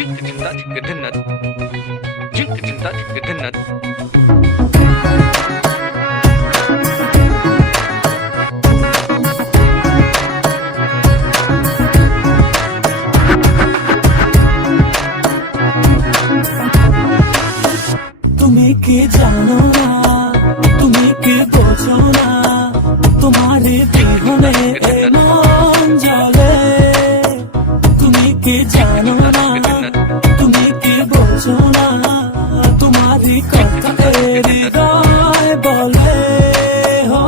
তুমি কি জানো না, তুমি কি বোঝো না, তোমার বিহনে এ মন জ্বলে। তুমি কি জানো না, তুমি কি বোঝো না, তোমার কথা হৃদয় বলে। হো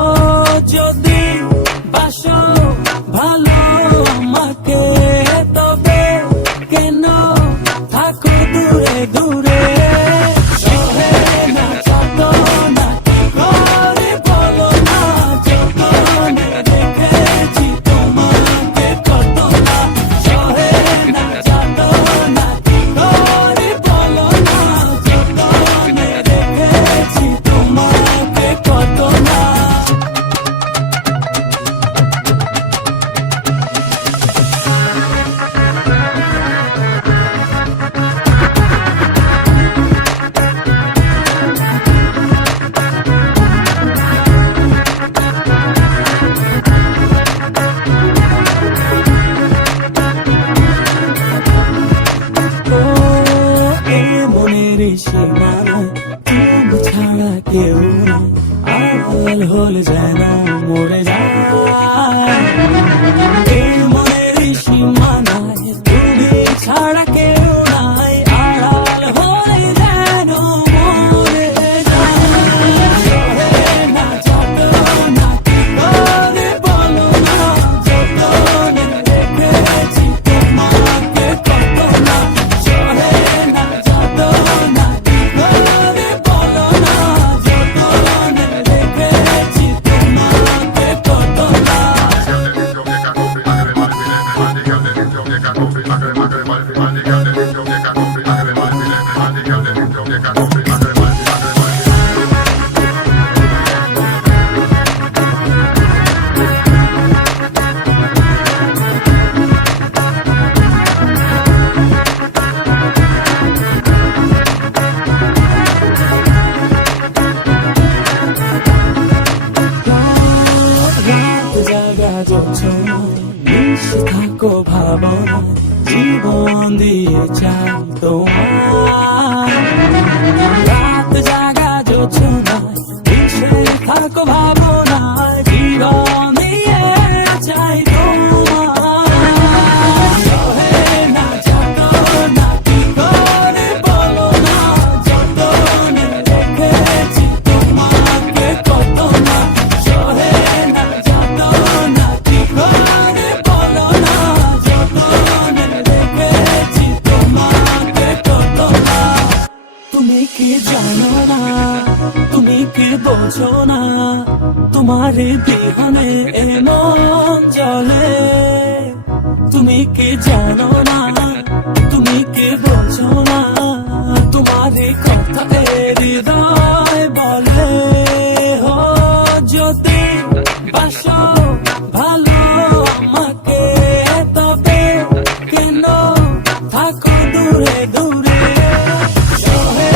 যদি বাসো ভালো আমাকে, তবে কেন থাকো দূরে দূরে। তুমি ছাড়া কেউ নাই, আড়াল হল যেন মরে যায়। এই মনের সীমানায় তুমি ছাড়া কেউ নাই, আড়াল হল যেন মরে যায়। না যত না কি করে বলো না, যতনে রেখেছি তোমাকে কত না। সহে না যত না কি করে বলো না, যতনে রেখেছি তোমাকে কত না। মিশে থাকো ভাবনা, জীবন দিয়ে চাই তোমার। রাত জাগা যোছনায় মিশে থাকো ভাবনায়, জীবন দিয়ে চাই তোমার। সহে না যত না কি করে বলো না, যতনে রেখেছি তোমাকে কত না। সহে না যত না কি করে বলো না, যতনে রেখেছি তোমাকে কত না। তুমি কি জানো না, তুমি কি বোঝো না, তোমার বিহনে এ মন জ্বলে। তুমি কি জানো না, তুমি কি বোঝো না, তোমার কথা হৃদয় বলে। হো যদি বাসো ভালো আমাকে, তবে কেন থাকো দূরে দূরে। সহে